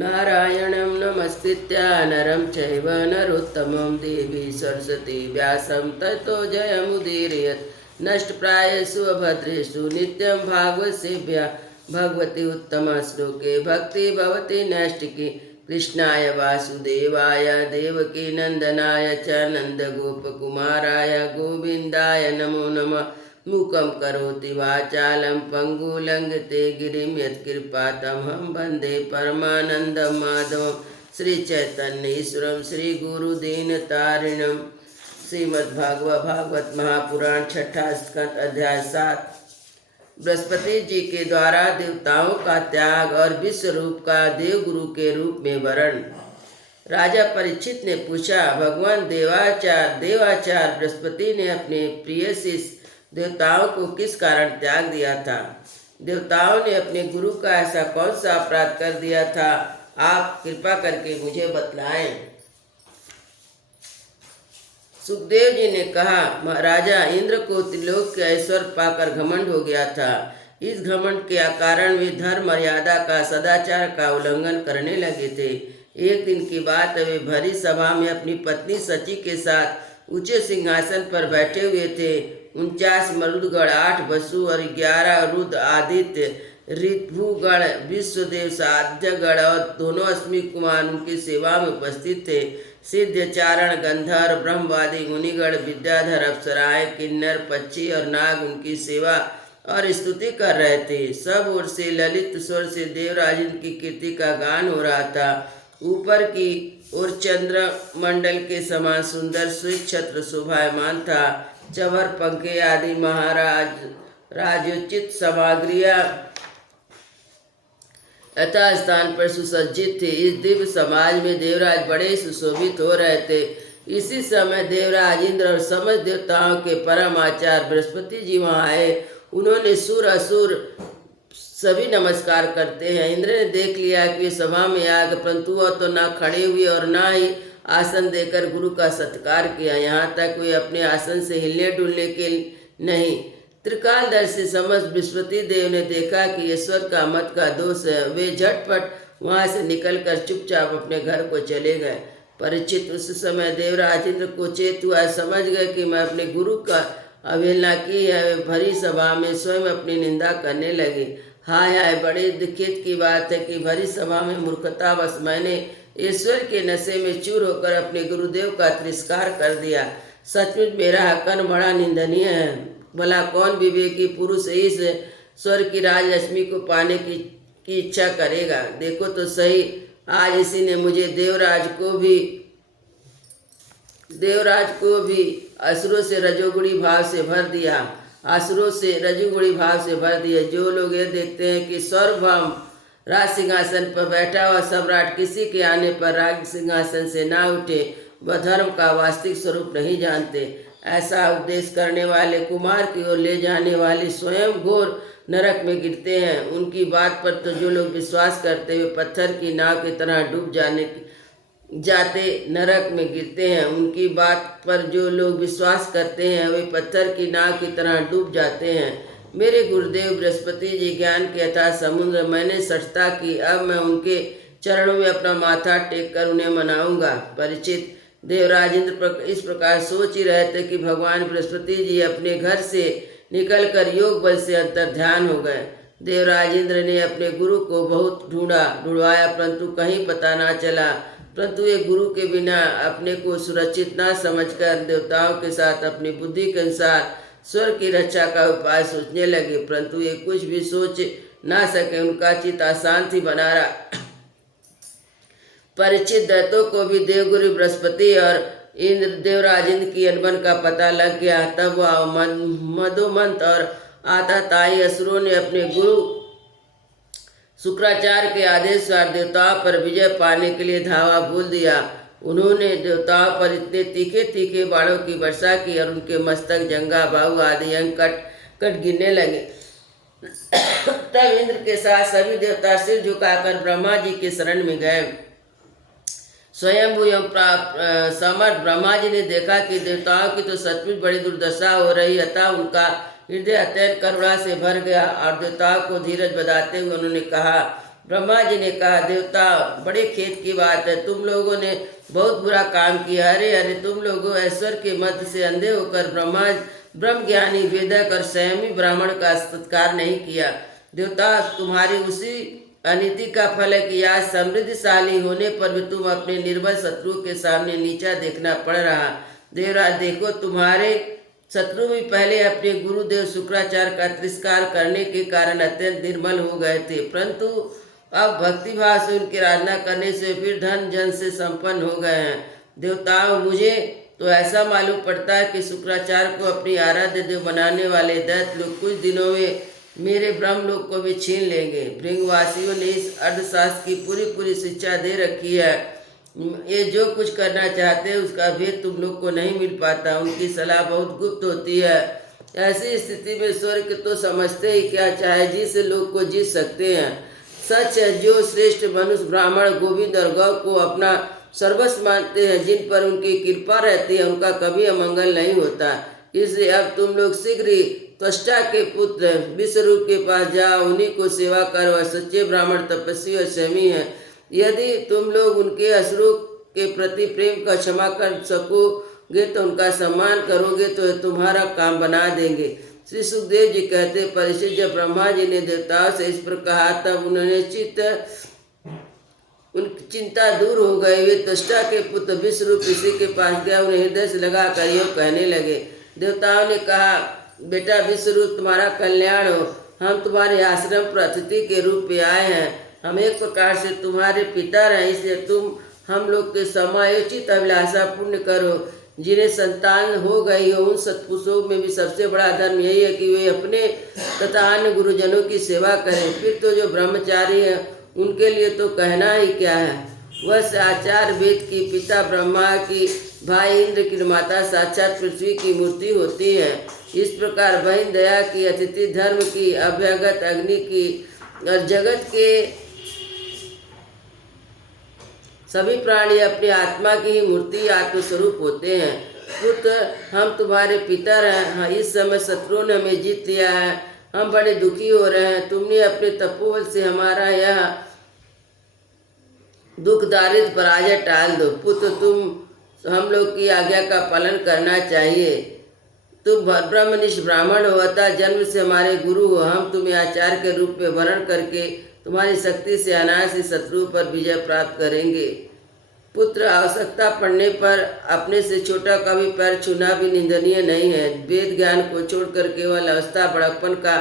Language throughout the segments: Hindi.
नारायणं नमस्कृत्य नरं चैव नरोत्तमं देवी सरस्वती व्यासं ततो जयमुदीरयत् नष्टप्रायेषु अभद्रेषु नित्यं भागवत सेव्या भगवती उत्तमश्लोके भक्ति भवति नैष्टिकी कृष्णाय वासुदेवाय देवकी नंदनाय च नन्दगोपकुमाराय गोविन्दाय नमो नमः। मूकं करोति वाचालं पङ्गुलङ्घते गिरिं यत्कृपातमहं वन्दे परमानन्दं माधवं श्रीचैतन्येश्वरं श्रीगुरुदीनतारिणं। श्रीमद्भागवत महापुराण छठा स्कंद अध्याय 7। बृहस्पति जी के द्वारा देवताओं का त्याग और विश्व रूप का देवगुरु के रूप में वर्ण। राजा परीक्षित ने पूछा, भगवान देवाचार्य बृहस्पति ने अपने प्रिय शिष्य देवताओं को किस कारण त्याग दिया था? देवताओं ने अपने गुरु का ऐसा कौन सा अपराध कर दिया था? आप कृपा करके मुझे बतलाएं। सुखदेव जी ने कहा, महाराजा इंद्र को त्रिलोक के ऐश्वर्य पाकर घमंड हो गया था। इस घमंड के कारण वे धर्म मर्यादा का सदाचार का उल्लंघन करने लगे थे। एक दिन की बात, वे भरी सभा में अपनी पत्नी सची के साथ ऊंचे सिंहासन पर बैठे हुए थे। 49 मरुदगण, 8 वसु और 11 रुद्र आदित्य ऋतुगण, विश्वदेव साध्यगण और दोनों अश्विनी कुमार उनकी सेवा में उपस्थित थे। सिद्ध चारण गंधर्व ब्रह्मवादी मुनिगण, विद्याधर अप्सराएं, किन्नर पक्षी और नाग उनकी सेवा और स्तुति कर रहे थे। सब ओर से ललित स्वर से देवराज की कीर्ति का गान हो रहा था। ऊपर की ओर चंद्र मंडल के समान सुंदर श्वेत छत्र शोभायमान था। चवर पंखे आदि महाराज राजोचित सामग्रियां यथा स्थान पर सुसज्जित थे। इस दिव्य समाज में देवराज बड़े सुशोभित हो रहे थे। इसी समय देवराज इंद्र और समस्त देवताओं के परम आचार्य बृहस्पति जी वहाँ आए। उन्होंने सुर असुर सभी नमस्कार करते हैं। इंद्र ने देख लिया कि वे सभा में आ गए, परंतु वह तो ना खड़े हुए और ना ही आसन देकर गुरु का सत्कार किया। यहाँ तक वे अपने आसन से हिलने डुलने के नहीं। त्रिकालदर्शी समस्त बृहस्पति देव ने देखा कि ईश्वर का मत का दोष है। वे झटपट वहाँ से निकलकर चुपचाप अपने घर को चले गए। परीक्षित उस समय देवराज इंद्र को चेत हुआ, समझ गए कि मैं अपने गुरु का अवहेलना की है। वे भरी सभा में स्वयं अपनी निंदा करने लगे। हाय हाय, बड़े दुखित की बात है कि भरी सभा में मूर्खतावश मैंने ईश्वर के नशे में चूर होकर अपने गुरुदेव का तिरस्कार कर दिया। सचमुच मेरा हकन बड़ा निंदनीय है। भला कौन विवेकी पुरुष इस स्वर की राजलक्ष्मी को पाने की इच्छा करेगा? देखो तो सही, आज इसी ने मुझे देवराज को भी असुरों से रजोगुणी भाव से भर दिया। जो लोग ये देखते हैं कि सार्वभौम राज सिंहासन पर बैठा हुआ सम्राट किसी के आने पर राज सिंहासन से ना उठे, वह धर्म का वास्तविक स्वरूप नहीं जानते। ऐसा उपदेश करने वाले कुमार की ओर ले जाने वाले स्वयं घोर नरक में गिरते हैं। उनकी बात पर तो जो लोग विश्वास करते हुए पत्थर की नाव की तरह डूब जाते नरक में गिरते हैं। उनकी बात पर जो लोग विश्वास करते हैं वे पत्थर की नाव की तरह डूब जाते हैं। मेरे गुरुदेव बृहस्पति जी ज्ञान के अथाह समुद्र, मैंने सठता की। अब मैं उनके चरणों में अपना माथा टेक कर उन्हें मनाऊंगा। परीक्षित, देवराज इंद्र इस प्रकार सोच ही रहे थे कि भगवान बृहस्पति जी अपने घर से निकलकर योग बल से अंतर्ध्यान हो गए। देवराज इंद्र ने अपने गुरु को बहुत ढूंढवाया, परंतु कहीं पता ना चला। परंतु ये गुरु के बिना अपने को सुरक्षित ना समझकर देवताओं के साथ अपनी बुद्धि के अनुसार स्वर की रक्षा का उपाय सोचने लगे, परंतु ये कुछ भी सोच ना सके। उनका चित्त अशांत ही बना रहा। परीक्षित दैत्यों को भी देवगुरु बृहस्पति और देवराज इंद्र की अनबन का पता लग गया। तब वह मदोमंत और आताताई असुरों ने अपने गुरु शुक्राचार्य के आदेश पर देवताओं पर विजय पाने के लिए धावा बोल दिया। उन्होंने देवताओं पर इतने तीखे तीखे बाणों की वर्षा की और उनके मस्तक, जंघा, बाहु आदि अंग कट गिरने लगे। तब इंद्र के साथ सभी देवता सिर झुकाकर ब्रह्मा जी के शरण में गए। स्वयंभू एवं समर्थ ब्रह्मा जी ने देखा कि देवताओं की तो सचमुच बड़ी दुर्दशा हो रही, अतः उनका हृदय अत्यंत करुणा से भर गया और देवताओं को धीरज बधाते हुए उन्होंने कहा, ब्रह्मा जी ने कहा, देवता, बड़े खेद की बात है, तुम लोगों ने बहुत बुरा काम किया। अरे अरे, तुम लोगों ऐश्वर्य के मध्य से अंधे होकर ब्रह्म ज्ञानी वेदक और संयमी ब्राह्मण का सत्कार नहीं किया। देवता, तुम्हारी उसी अनीति का फल है कि आज समृद्धिशाली होने पर भी तुम अपने निर्बल शत्रु के सामने नीचा देखना पड़ रहा। देवराज, देखो, तुम्हारे शत्रु भी पहले अपने गुरुदेव शुक्राचार्य का तिरस्कार करने के कारण अत्यंत निर्मल हो गए थे, परंतु अब भक्तिभाव से उनकी आराधना करने से फिर धन जन से संपन्न हो गए हैं। देवताओं, मुझे तो ऐसा मालूम पड़ता है कि शुक्राचार्य को अपनी आराध्य देव बनाने वाले दैत्य लोग कुछ दिनों में मेरे ब्रह्मलोक को भी छीन लेंगे। भृंगवासियों ने इस अर्थशास्त्र की पूरी शिक्षा दे रखी है। ये जो कुछ करना चाहते हैं उसका भेद तुम लोग को नहीं मिल पाता। उनकी सलाह बहुत गुप्त होती है। ऐसी स्थिति में स्वर्ग तो समझते ही क्या, चाहे जिस लोग को जीत सकते हैं। सच है, जो श्रेष्ठ मनुष्य ब्राह्मण गोविंद और गौ को अपना सर्वस्व मानते हैं, जिन पर उनकी कृपा रहती है, उनका कभी अमंगल नहीं होता। इसलिए अब तुम लोग शीघ्र ही त्वष्टा के पुत्र विश्वरूप के पास जाओ, उन्हीं को सेवा करो। और सच्चे ब्राह्मण तपस्वी और संयमी हैं। यदि तुम लोग उनके असुरों के प्रति प्रेम का क्षमा कर सकोगे तो उनका सम्मान करोगे तो तुम्हारा काम बना देंगे। श्री सुखदेव जी कहते, परीक्षित, जब ब्रह्मा जी ने देवताओं से इस पर कहा तब उन्होंने उनकी चिंता दूर हो गई। वे त्वष्टा के पुत्र विश्वरूप ऋषि के पास गया, उन्हें हृदय से लगाकर यूँ कहने लगे। देवताओं ने कहा, बेटा विश्वरूप, तुम्हारा कल्याण हो। हम तुम्हारे आश्रम पर अतिथि के रूप में आए हैं। हम एक प्रकार से तुम्हारे पिता रहे, इसलिए तुम हम लोग के समायोचित अभिलाषा पूर्ण करो। जिन्हें संतान हो गई हो, उन सत्पुरुषों में भी सबसे बड़ा धर्म यही है कि वे अपने तथा अन्य गुरुजनों की सेवा करें। फिर तो जो ब्रह्मचारी है उनके लिए तो कहना ही क्या है। वह आचार्य वेद की, पिता ब्रह्मा की, भाई इंद्र की, माता साक्षात पृथ्वी की मूर्ति होती है। इस प्रकार बहन दया की, अतिथि धर्म की, अभ्यागत अग्नि की और जगत के सभी प्राणी अपनी आत्मा की ही मूर्ति, आत्मस्वरूप होते हैं। पुत्र, हम तुम्हारे पिता हैं। हाँ, इस समय शत्रुओं ने हमें जीत लिया है। हम बड़े दुखी हो रहे हैं। तुमने अपने तपोबल से हमारा यह दुख दारिद्र पराजय टाल दो। पुत्र, तुम हम लोग की आज्ञा का पालन करना चाहिए। तुम ब्रह्मनिष्ठ ब्राह्मण हो, अतः जन्म से हमारे गुरु हो। हम तुम्हें आचार्य के रूप में वर्ण करके तुम्हारी शक्ति से अनायास ही शत्रु पर विजय प्राप्त करेंगे। पुत्र, आवश्यकता पड़ने पर अपने से छोटा का भी पैर छूना भी निंदनीय नहीं है। वेद ज्ञान को छोड़कर केवल अवस्था बड़प्पन का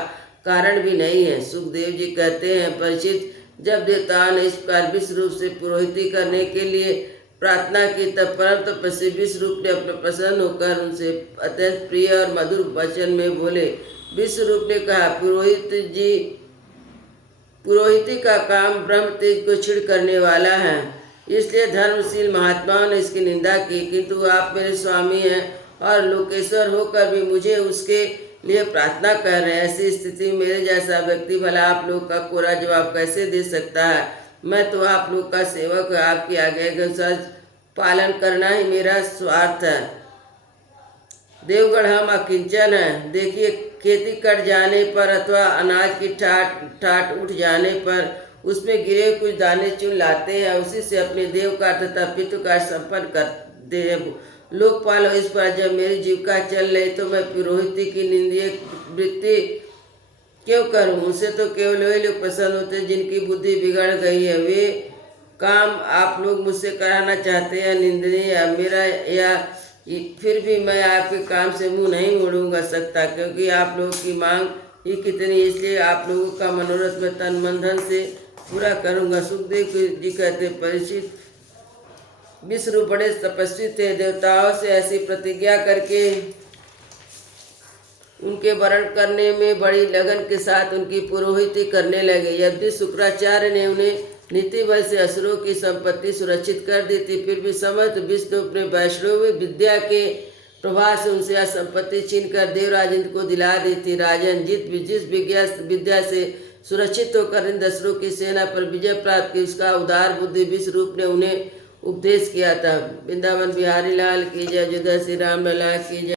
कारण भी नहीं है। सुखदेव जी कहते हैं, परीक्षित, जब देवताओं ने इस प्रकार विश्वरूप से पुरोहिती करने के लिए प्रार्थना की तब परम तपस्वी विश्वरूप ने अपने प्रसन्न होकर उनसे अत्यंत प्रिय और मधुर वचन में बोले। विश्वरूप ने कहा, पुरोहिती का काम ब्रह्म तेज को छिड़ करने वाला है, इसलिए धर्मशील महात्माओं ने इसकी निंदा की। किंतु आप मेरे स्वामी हैं और लोकेश्वर होकर भी मुझे उसके लिए प्रार्थना कर रहे हैं। ऐसी स्थिति में मेरे जैसा व्यक्ति भला आप लोग का कोरा जवाब कैसे दे सकता है। मैं तो आप लोग का सेवक, आपकी आज्ञा के अनुसार पालन करना ही मेरा स्वार्थ है। देवगढ़, हम अकिंचन हैं। देखिए, खेती कट जाने पर अथवा अनाज की ठाट उठ जाने पर उसमें गिरे कुछ दाने चुन लाते हैं, उसी से अपने देव का तथा पितृ का संपन्न करते हैं। लोकपाल, इस पर जब मेरी जीविका चल रही तो मैं पुरोहिती की निंदनीय वृत्ति क्यों करूं। उनसे तो केवल वही लोग पसंद होते जिनकी बुद्धि बिगड़ गई है। वे काम आप लोग मुझसे कराना चाहते हैं निंदनीय मेरा, या फिर भी मैं आपके काम से मुंह नहीं मोड़ूंगा सकता, क्योंकि आप लोगों की मांग ही कितनी, इसलिए आप लोगों का मनोरथ में तन मन धन से पूरा करूंगा। सुखदेव जी कहते, परीक्षित, विष्णु बड़े तपस्वी थे। देवताओं से ऐसी प्रतिज्ञा करके उनके वरण करने में बड़ी लगन के साथ उनकी पुरोहिती करने लगे। यद्यपि शुक्राचार्य ने उन्हें नीति बल से असुरों की संपत्ति सुरक्षित कर दी थी, फिर भी समस्त विष्णु अपने वैष्णव विद्या के प्रभाव से उनसे यह संपत्ति छीन कर देवराज इंद्र को दिला दी थी। राजन, जिस विद्या से सुरक्षित होकर इन दशरथों की सेना पर विजय प्राप्त की, उसका उदार बुद्धि विश्वरूप ने उन्हें उपदेश किया था। वृंदावन बिहारी लाल की जय। जय श्री राम लाल की जय।